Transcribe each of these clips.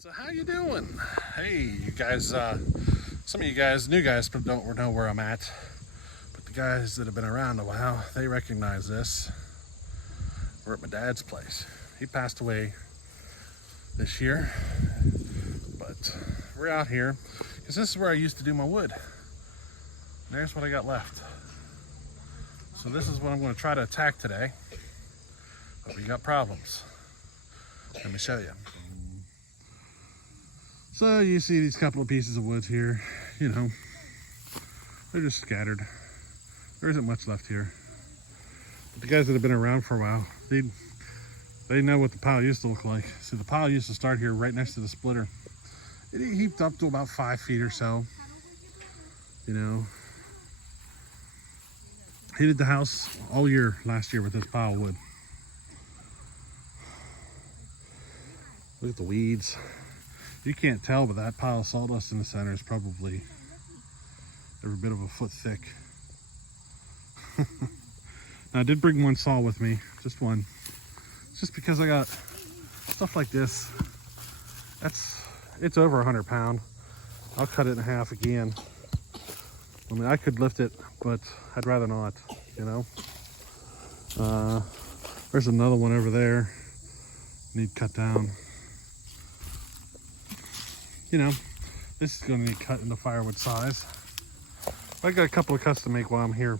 So how you doing? Hey, you guys, some of you guys, new guys, don't know where I'm at. But the guys that have been around a while, they recognize this. We're at my dad's place. He passed away this year. But we're out here, because this is where I used to do my wood. And there's what I got left. So this is what I'm going to try to attack today. But we got problems. Let me show you. So you see these couple of pieces of wood here, you know, they're just scattered. There isn't much left here. But the guys that have been around for a while, they know what the pile used to look like. See, the pile used to start here right next to the splitter. It heaped up to about 5 feet or so, you know. He did the house all year last year with this pile of wood. Look at the weeds. You can't tell, but that pile of sawdust in the center is probably every bit of a foot thick. Now, I did bring one saw with me, just one. Just because I got stuff like this. It's over 100 pound. I'll cut it in half again. I mean, I could lift it, but I'd rather not, you know. There's another one over there. Need cut down. You know, this is going to need cut into firewood size. I got a couple of cuts to make while I'm here.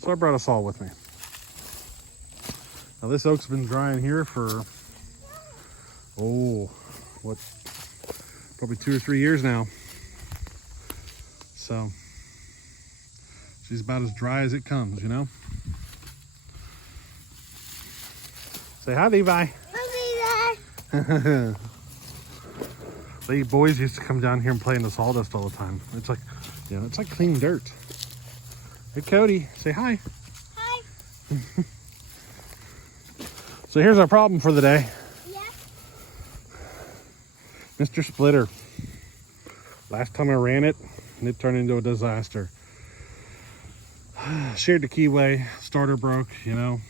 So I brought a saw with me. Now this oak's been drying here for, probably 2 or 3 years now. So she's about as dry as it comes, you know. Say hi, Levi. Hi, Levi. The boys used to come down here and play in the sawdust all the time. It's like, you know, it's like clean dirt. Hey, Cody, say hi. Hi. So here's our problem for the day. Yeah. Mr. Splitter. Last time I ran it, and it turned into a disaster. Shared the keyway, starter broke, you know,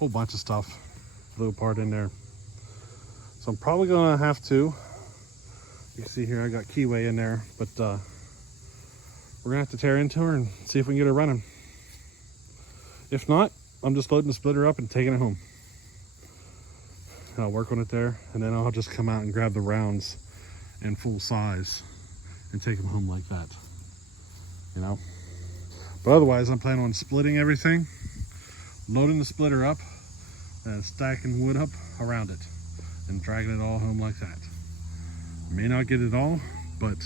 whole bunch of stuff flew apart in there. So I'm probably gonna have to. You can see here I got keyway in there, but we're gonna have to tear into her and see if we can get her running. If not, I'm just loading the splitter up and taking it home. And I'll work on it there, and then I'll just come out and grab the rounds in full size and take them home like that, you know. But otherwise, I'm planning on splitting everything, loading the splitter up, and stacking wood up around it, and dragging it all home like that. May not get it all, but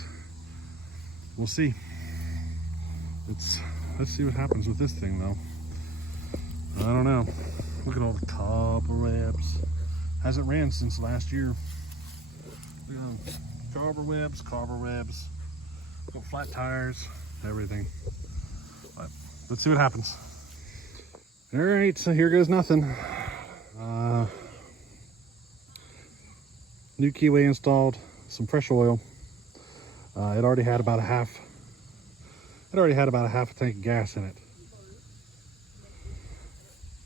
we'll see. Let's see what happens with this thing, though. I don't know. Look at all the cobwebs. Hasn't ran since last year. Look at cobwebs. Got flat tires, everything. But let's see what happens. All right, so here goes nothing. New keyway installed. Some fresh oil. It already had about a half a tank of gas in it.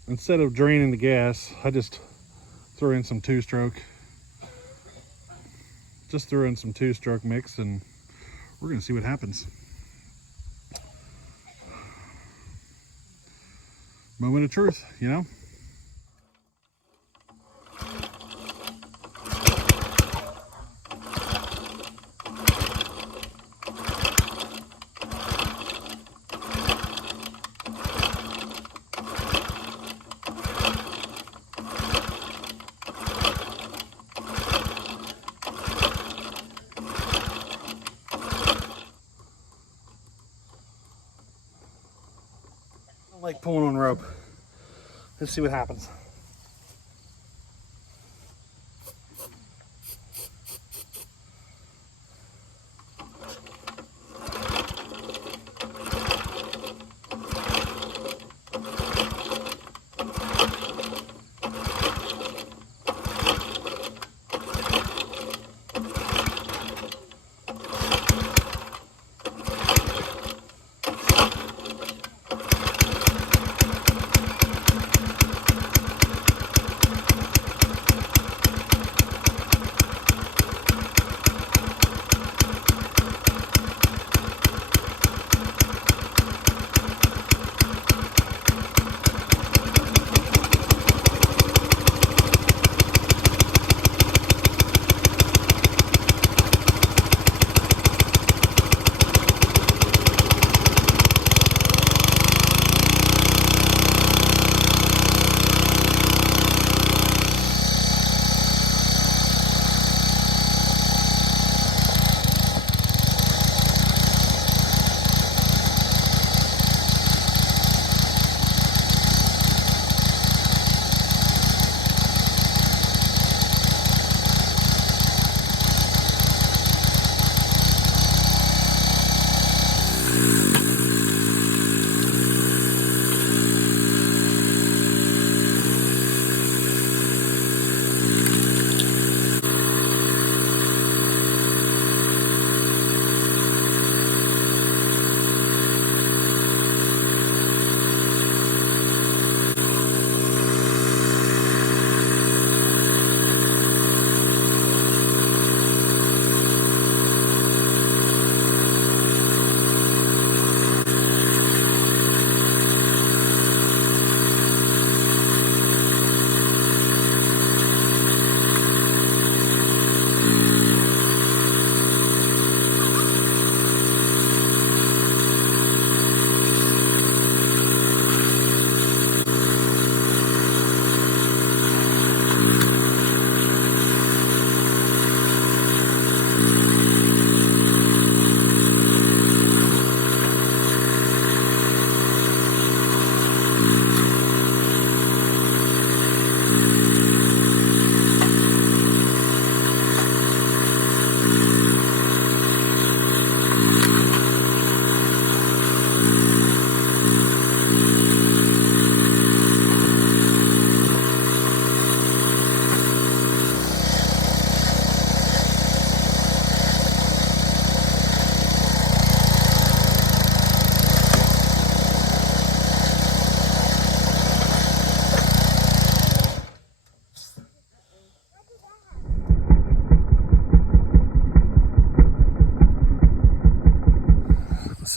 Instead of draining the gas, I just threw in some two-stroke mix, and we're gonna see what happens. Moment of truth, you know. Like pulling on rope. Let's see what happens.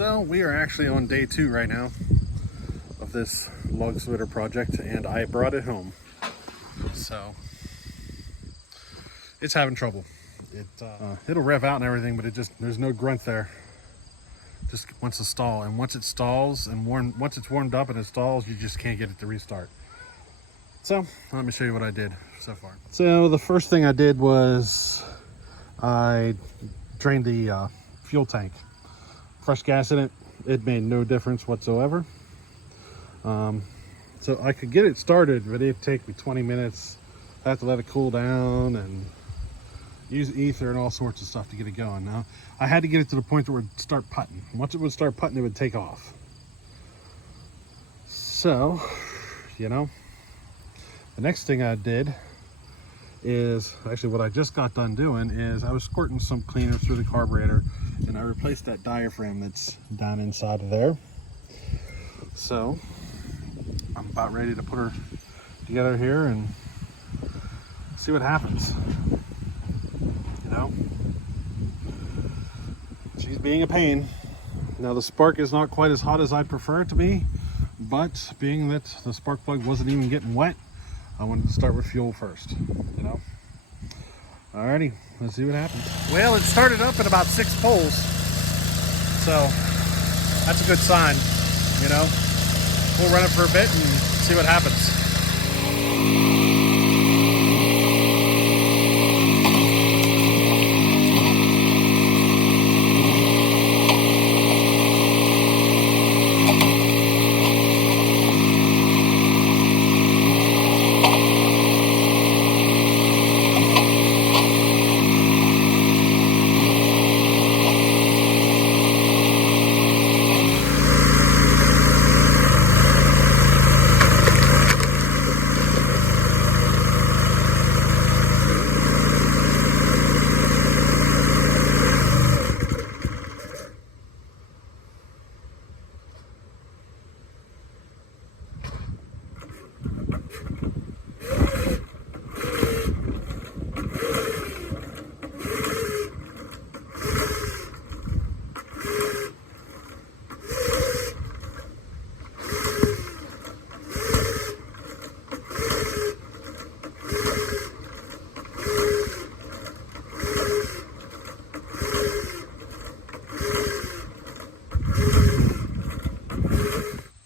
So we are actually on day 2 right now of this log splitter project, and I brought it home. So it's having trouble. It'll rev out and everything, but there's no grunt there. Just wants to stall, and once it stalls and once it's warmed up and it stalls, you just can't get it to restart. So let me show you what I did so far. So the first thing I did was I drained the fuel tank. Fresh gas in it. It made no difference whatsoever. So I could get it started, but it'd take me 20 minutes. I have to let it cool down and use ether and all sorts of stuff to get it going. Now, I had to get it to the point where it would start putting. Once it would start putting, it would take off. So, you know, the next thing I did is, actually what I just got done doing is I was squirting some cleaner through the carburetor, and I replaced that diaphragm that's down inside of there. So I'm about ready to put her together here and see what happens. You know, she's being a pain. Now the spark is not quite as hot as I'd prefer it to be, but being that the spark plug wasn't even getting wet, I wanted to start with fuel first, you know. Alrighty, let's see what happens. Well, it started up at about 6 poles, so that's a good sign, you know. We'll run it for a bit and see what happens.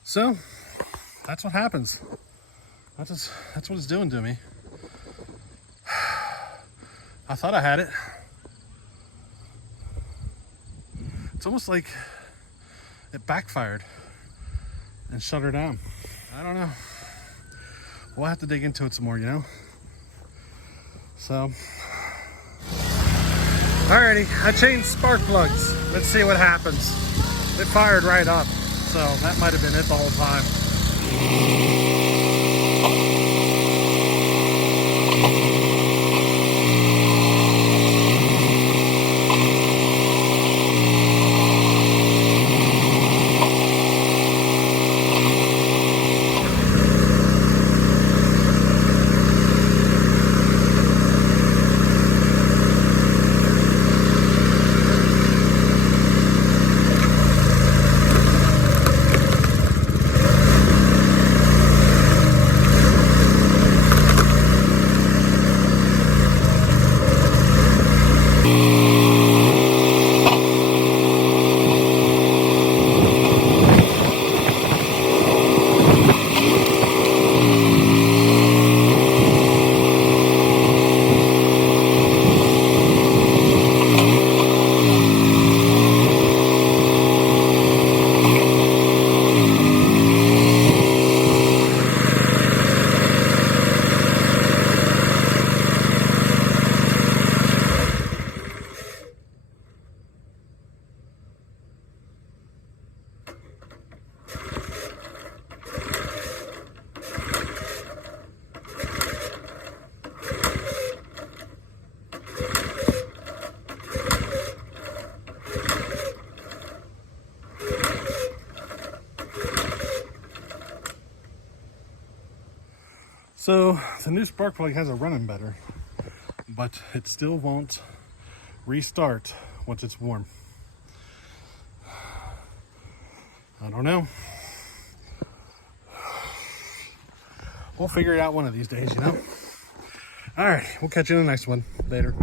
So that's what happens. That's what it's doing to me. I thought I had it. It's almost like it backfired and shut her down. I don't know. We'll have to dig into it some more, you know? So, alrighty, I changed spark plugs. Let's see what happens. It fired right up, so that might have been it the whole time. So the new spark plug has it running better, but it still won't restart once it's warm. I don't know. We'll figure it out one of these days, you know? All right, we'll catch you in the next one. Later.